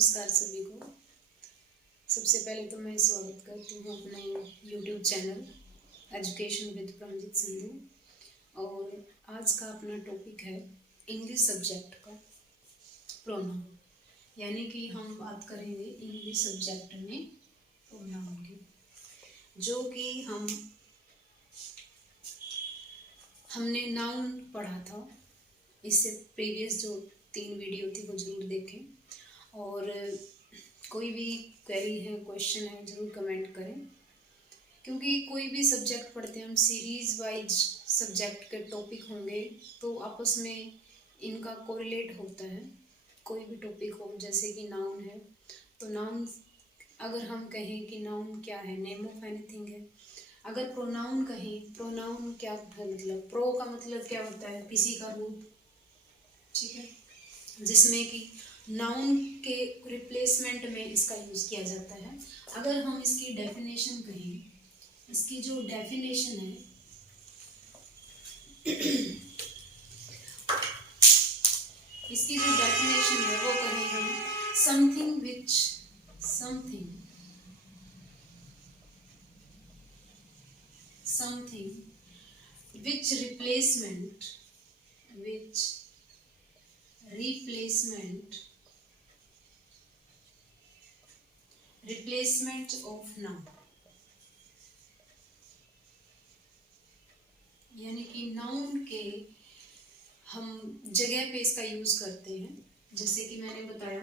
नमस्कार सभी को। सबसे पहले तो मैं स्वागत करती हूँ अपने YouTube channel education with Paramjeet Sandhu. और आज का अपना टॉपिक है इंग्लिश सब्जेक्ट का प्रोनाउन, यानी कि हम बात करेंगे इंग्लिश सब्जेक्ट में प्रोनाउन की, जो कि हमने नाउन पढ़ा था। इससे प्रीवियस जो 3 वीडियो थी वो जरूर देखें, और कोई भी क्वेरी है, क्वेश्चन है, ज़रूर कमेंट करें, क्योंकि कोई भी सब्जेक्ट पढ़ते हैं हम, सीरीज़ वाइज सब्जेक्ट के टॉपिक होंगे तो आपस में इनका कोरिलेट होता है। कोई भी टॉपिक हो, जैसे कि नाउन है तो नाउन अगर हम कहें कि नाउन क्या है, नेम ऑफ एनीथिंग है। अगर प्रोनाउन कहें, प्रोनाउन क्या मतलब, प्रो का मतलब क्या होता है, किसी का रूप, ठीक है, जिसमें कि नाउन के रिप्लेसमेंट में इसका यूज़ किया जाता है। अगर हम इसकी डेफिनेशन कहें, इसकी जो डेफिनेशन है इसकी जो डेफिनेशन है वो कहें हम something which replacement of noun, यानी कि नाउन के हम जगह पे इसका यूज करते हैं। जैसे कि मैंने बताया,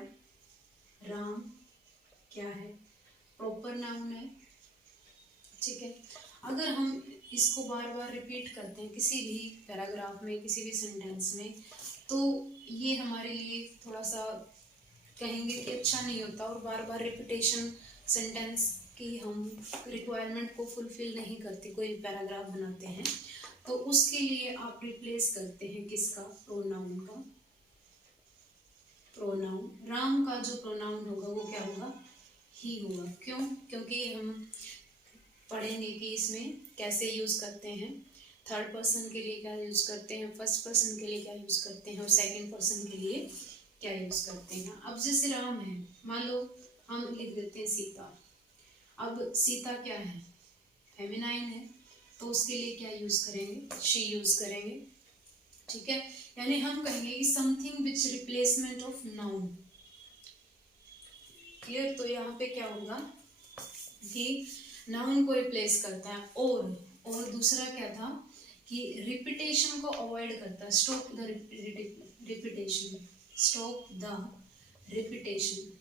राम क्या है, प्रॉपर नाउन है, ठीक है। अगर हम इसको बार बार रिपीट करते हैं किसी भी पैराग्राफ में, किसी भी सेंटेंस में, तो ये हमारे लिए थोड़ा सा कहेंगे कि अच्छा नहीं होता, और बार बार रिपीटेशन सेंटेंस की हम रिक्वायरमेंट को फुलफिल नहीं करते। कोई पैराग्राफ बनाते हैं तो उसके लिए आप रिप्लेस करते हैं किसका, प्रोनाउन का। प्रोनाउन, राम का जो प्रोनाउन होगा वो क्या होगा, ही होगा। क्यों? क्योंकि हम पढ़ेंगे कि इसमें कैसे यूज करते हैं, थर्ड पर्सन के लिए क्या यूज करते हैं, फर्स्ट पर्सन के लिए क्या यूज करते हैं, और सेकंड पर्सन के लिए क्या यूज करते हैं। अब जैसे राम है, मान लो हम लिख देते हैं सीता। अब सीता क्या है, फेमिनाइन है, तो उसके लिए क्या यूज करेंगे, शी यूज करेंगे, ठीक है। यानी हम कहेंगे कि something which replacement of noun. Clear? तो यहाँ पे क्या होगा कि नाउन को रिप्लेस करता है, और दूसरा क्या था कि रिपीटेशन को अवॉइड करता है, स्टॉप द रिपीटेशन।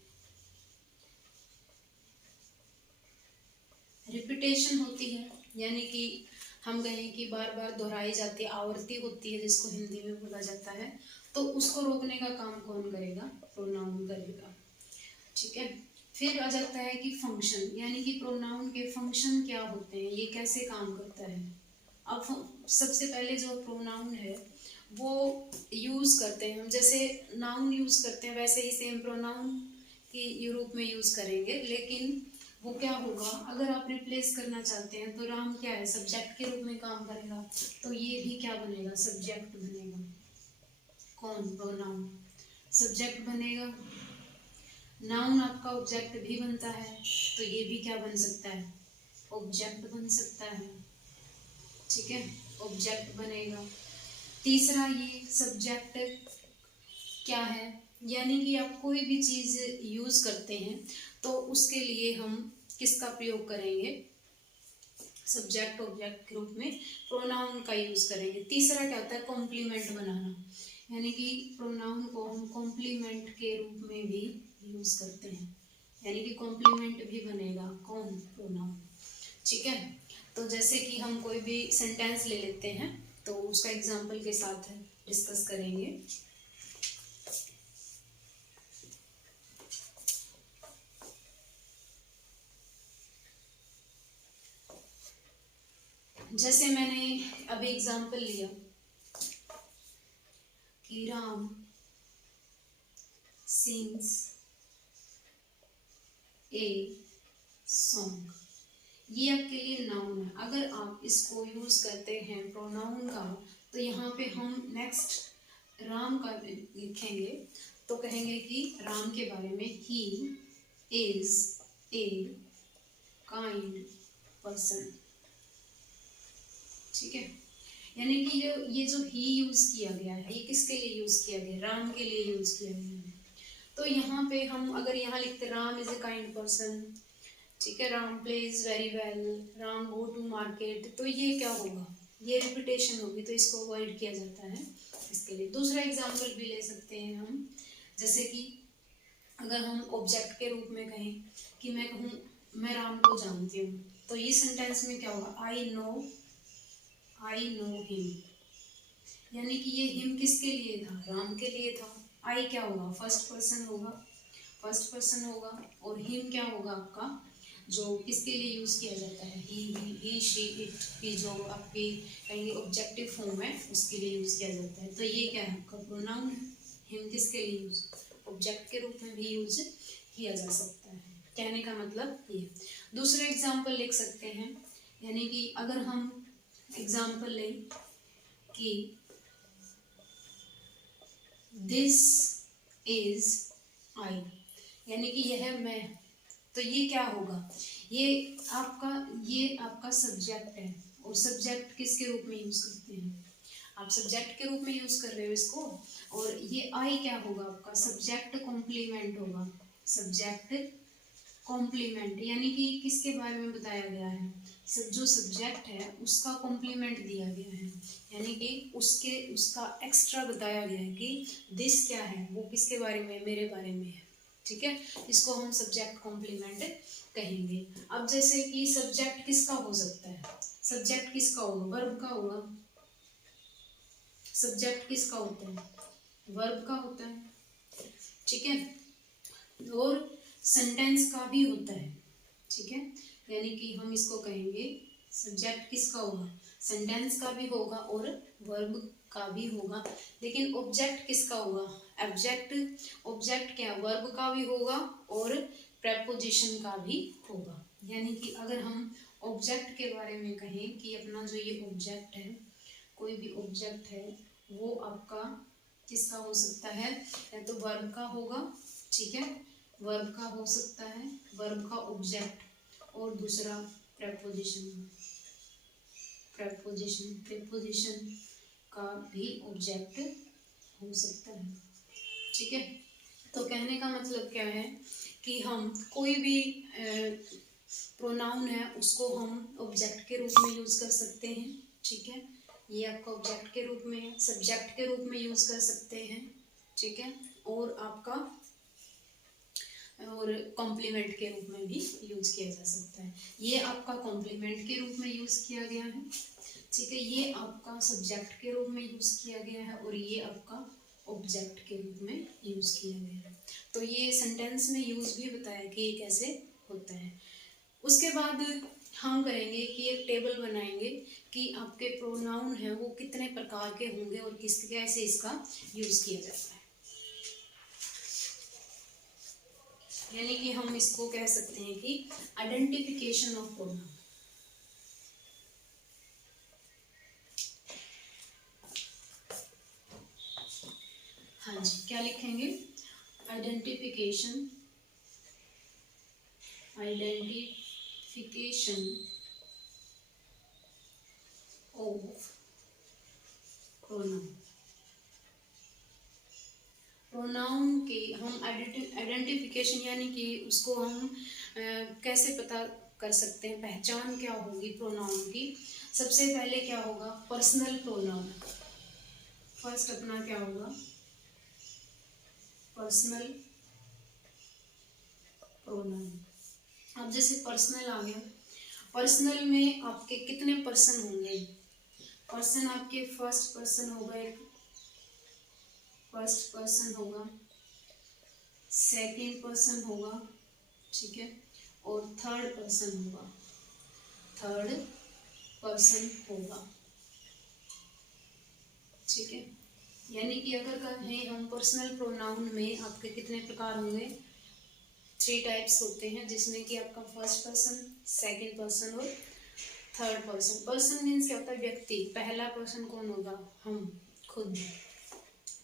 रिपीटेशन होती है, यानी कि हम कहें कि बार बार दोहराई जाती है, आवर्ती होती है, जिसको हिंदी में बोला जाता है, तो उसको रोकने का काम कौन करेगा, प्रोनाउन करेगा, ठीक है। फिर आ जाता है कि फंक्शन, यानी कि प्रोनाउन के फंक्शन क्या होते हैं, ये कैसे काम करता है। अब सबसे पहले जो प्रोनाउन है वो यूज करते हैं हम, जैसे नाउन यूज करते हैं वैसे ही सेम प्रोनाउन की रूप में यूज करेंगे, लेकिन वो क्या होगा, अगर आप रिप्लेस करना चाहते हैं तो राम क्या है, सब्जेक्ट के रूप में काम करेगा, तो ये भी क्या बनेगा, सब्जेक्ट बनेगा। कौन, प्रोनाउन सब्जेक्ट बनेगा। नाउन आपका ऑब्जेक्ट भी बनता है, तो ये भी क्या बन सकता है, ऑब्जेक्ट बन सकता है, ठीक है, ऑब्जेक्ट बनेगा। तीसरा, ये सब्जेक्ट क्या है, यानी कि आप कोई भी चीज यूज करते हैं तो उसके लिए हम किसका प्रयोग करेंगे, सब्जेक्ट ऑब्जेक्ट के रूप में प्रोनाउन का यूज करेंगे। तीसरा क्या होता है, कॉम्प्लीमेंट बनाना, यानी कि प्रोनाउन को हम कॉम्प्लीमेंट के रूप में भी यूज करते हैं, यानी कि कॉम्प्लीमेंट भी बनेगा, कौन, प्रोनाउन, ठीक है। तो जैसे कि हम कोई भी सेंटेंस ले लेते हैं तो उसका एग्जाम्पल के साथ डिस्कस करेंगे। जैसे मैंने अभी एग्जाम्पल लिया कि राम सिंग्स ए सॉन्ग, ये आपके लिए नाउन है। अगर आप इसको यूज करते हैं प्रोनाउन का, तो यहाँ पे हम नेक्स्ट राम का लिखेंगे तो कहेंगे कि राम के बारे में he is a kind person. ठीक है, यानी कि जो ही यूज किया गया है, ये किसके लिए यूज किया गया? राम के लिए यूज किया गया है। तो यहाँ पे हम अगर यहाँ लिखते Ram is a kind person, ठीक है, Ram plays very well, Ram go to market, तो ये क्या होगा? ये रिपीटेशन होगी, तो इसको अवॉइड किया जाता है। इसके लिए दूसरा एग्जाम्पल भी ले सकते हैं हम, जैसे कि अगर हम ऑब्जेक्ट के रूप में कहें कि मैं कहूँ मैं राम को जानती हूँ, तो ये सेंटेंस में क्या होगा? आई नो हिम, यानी कि ये हिम किसके लिए था? राम के लिए था। आई क्या होगा? फर्स्ट पर्सन होगा, और हिम क्या होगा आपका? जो किसके लिए यूज किया जाता है? ही शी इट की जो आपकी कहेंगे ऑब्जेक्टिव फॉर्म है, उसके लिए यूज किया जाता है। तो ये क्या है? आपका प्रोनाउन है। हिम किसके लिए यूज? ऑब्जेक्ट के रूप में भी यूज किया जा सकता है। कहने का मतलब ये। दूसरा एग्जाम्पल लिख सकते हैं, यानी कि अगर हम एग्जाम्पल लें कि दिस इज आई, यानी कि यह मैं, तो ये क्या होगा? ये आपका सब्जेक्ट है, और सब्जेक्ट किसके रूप में यूज करते हैं? आप सब्जेक्ट के रूप में यूज कर रहे हो इसको, और ये आई क्या होगा? आपका सब्जेक्ट कॉम्प्लीमेंट होगा। सब्जेक्ट कॉम्प्लीमेंट, यानी कि किसके बारे में बताया गया है? जो सब्जेक्ट है उसका कॉम्प्लीमेंट दिया गया है, यानी कि उसका एक्स्ट्रा बताया गया है कि दिस क्या है, वो किसके बारे में? मेरे बारे में है। ठीक है, इसको हम सब्जेक्ट कॉम्प्लीमेंट कहेंगे। अब जैसे कि सब्जेक्ट किसका हो सकता है? सब्जेक्ट किसका होगा? वर्ब का होगा। सब्जेक्ट किसका होता है? वर्ब का होता है। ठीक है, और सेंटेंस का भी होता है। ठीक है, यानी कि हम इसको कहेंगे सब्जेक्ट किसका होगा? सेंटेंस का भी होगा और वर्ब का भी होगा। लेकिन ऑब्जेक्ट किसका होगा? ऑब्जेक्ट क्या? वर्ब का भी होगा और प्रेपोजिशन का भी होगा। यानी कि अगर हम ऑब्जेक्ट के बारे में कहें कि अपना जो ये ऑब्जेक्ट है, कोई भी ऑब्जेक्ट है, वो आपका किसका हो सकता है? या तो वर्ब का होगा, ठीक है, वर्ब का हो सकता है, वर्ब का ऑब्जेक्ट, और दूसरा प्रेपोजिशन का भी ऑब्जेक्ट हो सकता है। ठीक है, तो कहने का मतलब क्या है कि हम कोई भी प्रोनाउन है उसको हम ऑब्जेक्ट के रूप में यूज कर सकते हैं। ठीक है, ये आपका ऑब्जेक्ट के रूप में है, सब्जेक्ट के रूप में यूज कर सकते हैं। ठीक है, और आपका और कॉम्प्लीमेंट के रूप में भी यूज किया जा सकता है। ये आपका कॉम्प्लीमेंट के रूप में यूज किया गया है। ठीक है, ये आपका सब्जेक्ट के रूप में यूज किया गया है, और ये आपका ऑब्जेक्ट के रूप में यूज किया गया है। तो ये सेंटेंस में यूज भी बताया कि ये कैसे होता है। उसके बाद हम करेंगे कि एक टेबल बनाएंगे कि आपके प्रोनाउन है वो कितने प्रकार के होंगे और किस कैसे इसका यूज किया जाता है। यानी कि हम इसको कह सकते हैं कि आइडेंटिफिकेशन ऑफ प्रोनाउन। हाँ जी, क्या लिखेंगे? Identification of pronoun. प्रोनाउन के हम आइडेंटिफिकेशन यानी कि उसको हम कैसे पता कर सकते हैं, पहचान क्या होगी प्रोनाउन की? सबसे पहले क्या होगा? Personal pronoun. फर्स्ट अपना क्या होगा? Personal pronoun. अब जैसे पर्सनल आ गया, पर्सनल में आपके कितने पर्सन होंगे? पर्सन आपके फर्स्ट पर्सन होगा, एक फर्स्ट पर्सन होगा, सेकंड पर्सन होगा, ठीक है, और थर्ड पर्सन होगा। ठीक है, यानी कि अगर कहें हम पर्सनल प्रोनाउन में आपके कितने प्रकार होंगे? 3 टाइप्स होते हैं, जिसमें कि आपका फर्स्ट पर्सन, सेकंड पर्सन और थर्ड पर्सन। पर्सन मीन्स क्या होता है? व्यक्ति। पहला पर्सन कौन होगा? हम खुद।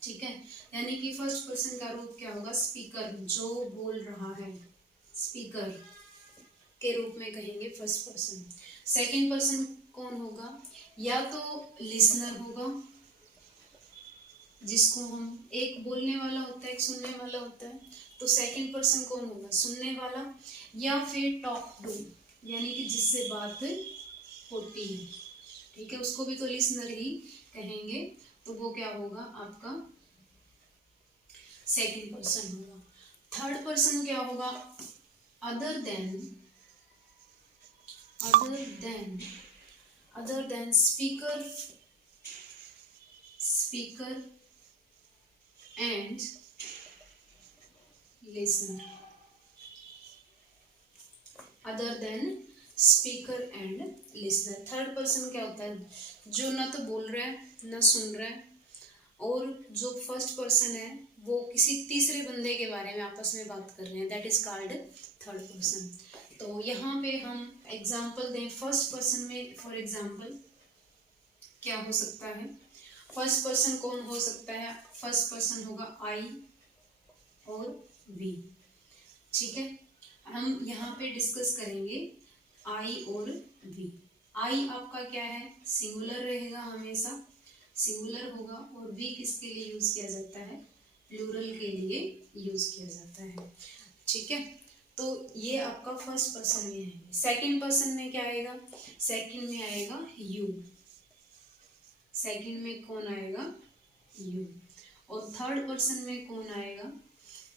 ठीक है, यानी कि फर्स्ट पर्सन का रूप क्या होगा, स्पीकर, जो बोल रहा है, स्पीकर के रूप में कहेंगे फर्स्ट पर्सन। सेकंड पर्सन कौन होगा, या तो लिसनर होगा, जिसको हम, एक बोलने वाला होता है, एक सुनने वाला होता है, तो सेकंड पर्सन कौन होगा, सुनने वाला, या फिर टॉक टू, यानी कि जिससे बात होती है, ठीक है, उसको भी तो लिसनर ही कहेंगे, तो वो क्या होगा आपका सेकंड पर्सन होगा। थर्ड पर्सन क्या होगा, other than speaker and listener, other than speaker and listener. Third person क्या होता है, जो ना तो बोल रहा है ना सुन रहा है, और जो फर्स्ट पर्सन है वो किसी तीसरे बंदे के बारे में आपस में बात कर रहे हैं, that is called third person. तो यहाँ पे हम एग्जाम्पल दें फर्स्ट पर्सन में, फॉर एग्जाम्पल क्या हो सकता है, फर्स्ट पर्सन कौन हो सकता है, फर्स्ट पर्सन होगा आई और वी, ठीक है, हम यहाँ पे डिस्कस करेंगे आई और वी। आई आपका क्या है, सिंगुलर रहेगा, हमेशा सिंगुलर होगा, और वी किसके लिए यूज किया जाता है, प्लूरल के लिए यूज किया जाता है, ठीक है। तो ये आपका फर्स्ट पर्सन में है। सेकंड पर्सन में क्या आएगा, सेकंड में आएगा यू, सेकंड में कौन आएगा, यू। और थर्ड पर्सन में कौन आएगा,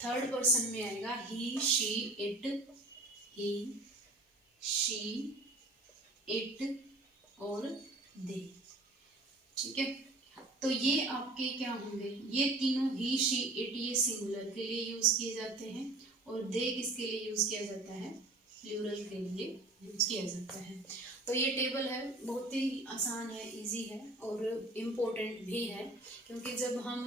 थर्ड पर्सन में आएगा he, she, it, he, she, it और दे, ठीक है। तो ये आपके क्या होंगे, ये तीनों ही, शी, इट, ये सिंगुलर के लिए यूज किए जाते हैं, और दे किसके लिए यूज किया जाता है, प्लूरल के लिए यूज किया जाता है। तो ये टेबल है, बहुत ही आसान है, इजी है और इम्पोर्टेंट भी है, क्योंकि जब हम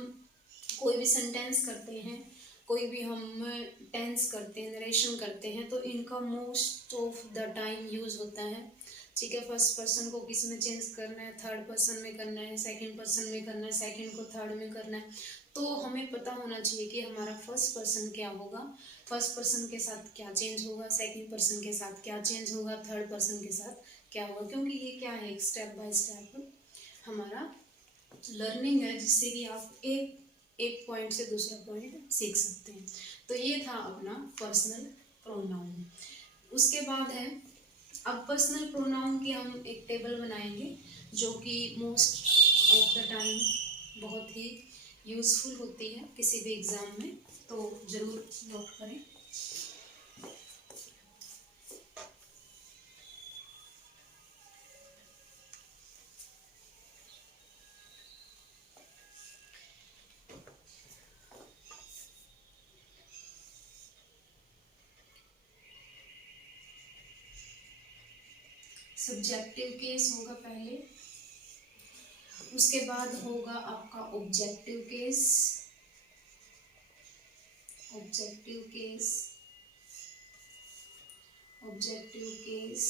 कोई भी सेंटेंस करते हैं, कोई भी हम टेंस करते हैं, नरेशन करते हैं, तो इनका most of the time use होता है, ठीक है। फर्स्ट पर्सन को किस में चेंज करना है, थर्ड पर्सन में करना है, सेकंड पर्सन में करना है, सेकंड को थर्ड में करना है, तो हमें पता होना चाहिए कि हमारा फर्स्ट पर्सन क्या होगा, फर्स्ट पर्सन के साथ क्या चेंज होगा, सेकंड पर्सन के साथ क्या चेंज होगा, थर्ड पर्सन के साथ क्या होगा, क्योंकि ये क्या है, एक स्टेप बाय स्टेप हमारा लर्निंग है, जिससे कि आप एक पॉइंट से दूसरा पॉइंट सीख सकते हैं। तो ये था अपना पर्सनल प्रोनाउन। उसके बाद है, अब पर्सनल प्रोनाउन की हम एक टेबल बनाएंगे, जो कि मोस्ट ऑफ द टाइम बहुत ही यूज़फुल होती है किसी भी एग्ज़ाम में, तो ज़रूर नोट करें। सब्जेक्टिव केस होगा पहले, उसके बाद होगा आपका objective case, objective case, objective case,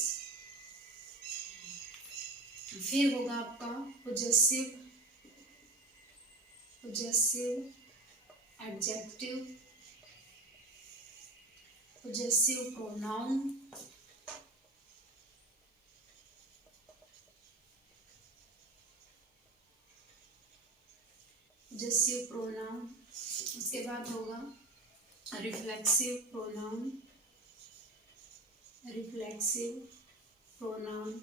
फिर होगा आपका possessive, possessive adjective, possessive pronoun, possessive pronoun, उसके बाद होगा reflexive pronoun, reflexive pronoun,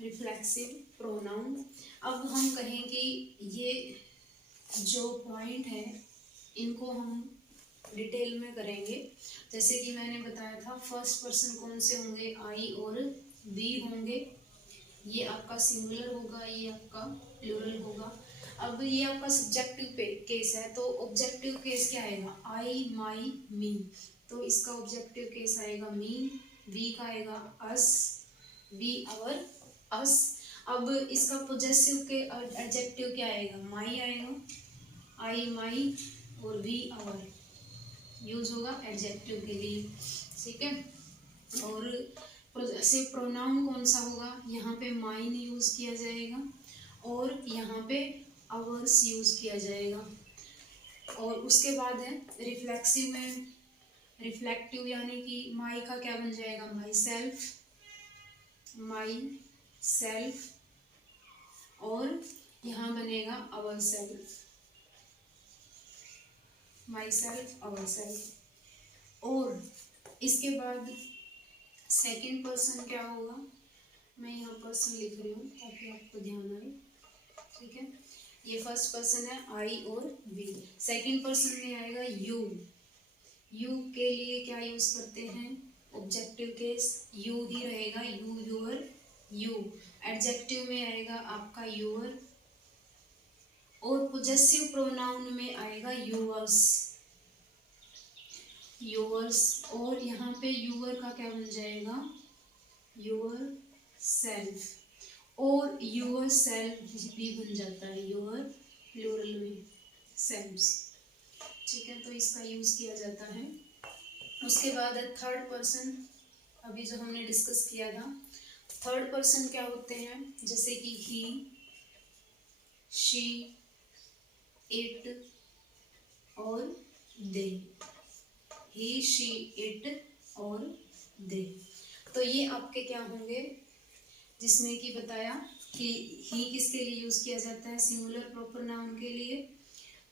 reflexive pronoun. अब हम कहें कि ये जो पॉइंट है इनको हम डिटेल में करेंगे। जैसे कि मैंने बताया था, फर्स्ट पर्सन कौन से होंगे, आई और वी होंगे, ये आपका सिंगुलर होगा, ये आपका प्लूरल होगा। अब ये आपका सब्जेक्टिव केस है, तो ऑब्जेक्टिव केस क्या आएगा, आई, माई, मी, तो इसका ऑब्जेक्टिव केस आएगा मी, वी का आएगा अस, वी, आवर, अस। अब इसका पोजेसिव के एडजेक्टिव क्या आएगा, माई आएगा, आई, माई, और वी, आवर यूज होगा एडजेक्टिव के लिए, ठीक है। और पोजेसिव प्रोनाउन कौन सा होगा, यहाँ पे माइन यूज किया जाएगा, और यहाँ पे आवर्स यूज किया जाएगा। और उसके बाद है रिफ्लेक्सिव में, रिफ्लेक्टिव यानी कि माई का क्या बन जाएगा, माई सेल्फ, माई सेल्फ, और यहाँ बनेगा our self, my self, our self. और इसके बाद सेकंड पर्सन क्या होगा, मैं यहाँ पर्सन लिख रही हूँ ताकि आपको ध्यान आए, ठीक है। ये फर्स्ट पर्सन है आई और वी। सेकंड पर्सन में आएगा यू। यू के लिए क्या यूज करते हैं, ऑब्जेक्टिव केस, यू ही रहेगा, यू, योर, यू। एडजेक्टिव में आएगा आपका योर, और पोजेसिव प्रोनाउन में आएगा योर्स, योर्स। और यहाँ पे यूअर का क्या बन जाएगा, योर सेल्फ, और योर सेल्फ भी बन जाता है, योर प्लूरल में सेल्फ्स, ठीक है। तो इसका यूज किया जाता है। उसके बाद है थर्ड पर्सन, अभी जो हमने डिस्कस किया था। थर्ड पर्सन क्या होते हैं, जैसे कि ही, शी, इट और दे, ही, शी, इट और दे। तो ये आपके क्या होंगे, जिसमें कि बताया कि ही किसके लिए यूज किया जाता है, सिंगुलर प्रॉपर नाउन के लिए,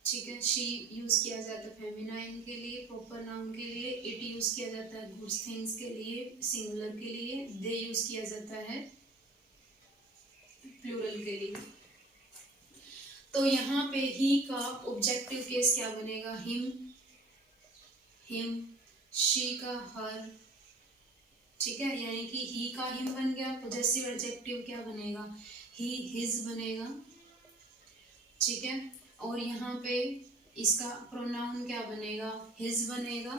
ठीक है। शी यूज किया जाता है फेमिनाइन के लिए, प्रॉपर नाउन के लिए। इट यूज किया जाता है गुड्स थिंग्स के लिए, सिंगुलर के लिए। दे यूज किया जाता है प्लूरल के लिए। तो यहाँ पे ही का ऑब्जेक्टिव केस क्या बनेगा, हिम, हिम। शी का हर, ठीक है, यानी कि ही का हिम बन गया। पॉजेसिव एडजेक्टिव क्या बनेगा, ही, हिज बनेगा, ठीक है। और यहाँ पे इसका प्रोनाउन क्या बनेगा, हिज बनेगा,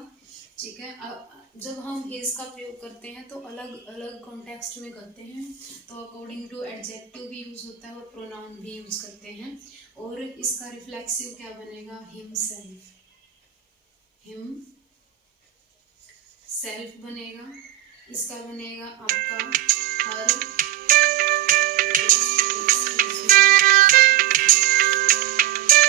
ठीक है। अब जब हम हिज का प्रयोग करते हैं तो अलग अलग कॉन्टेक्स्ट में करते हैं, तो अकॉर्डिंग टू एडजेक्टिव भी यूज होता है और प्रोनाउन भी यूज करते हैं। और इसका रिफ्लेक्सिव क्या बनेगा, हिम सेल्फ, हिम सेल्फ बनेगा। इसका बनेगा आपका हर,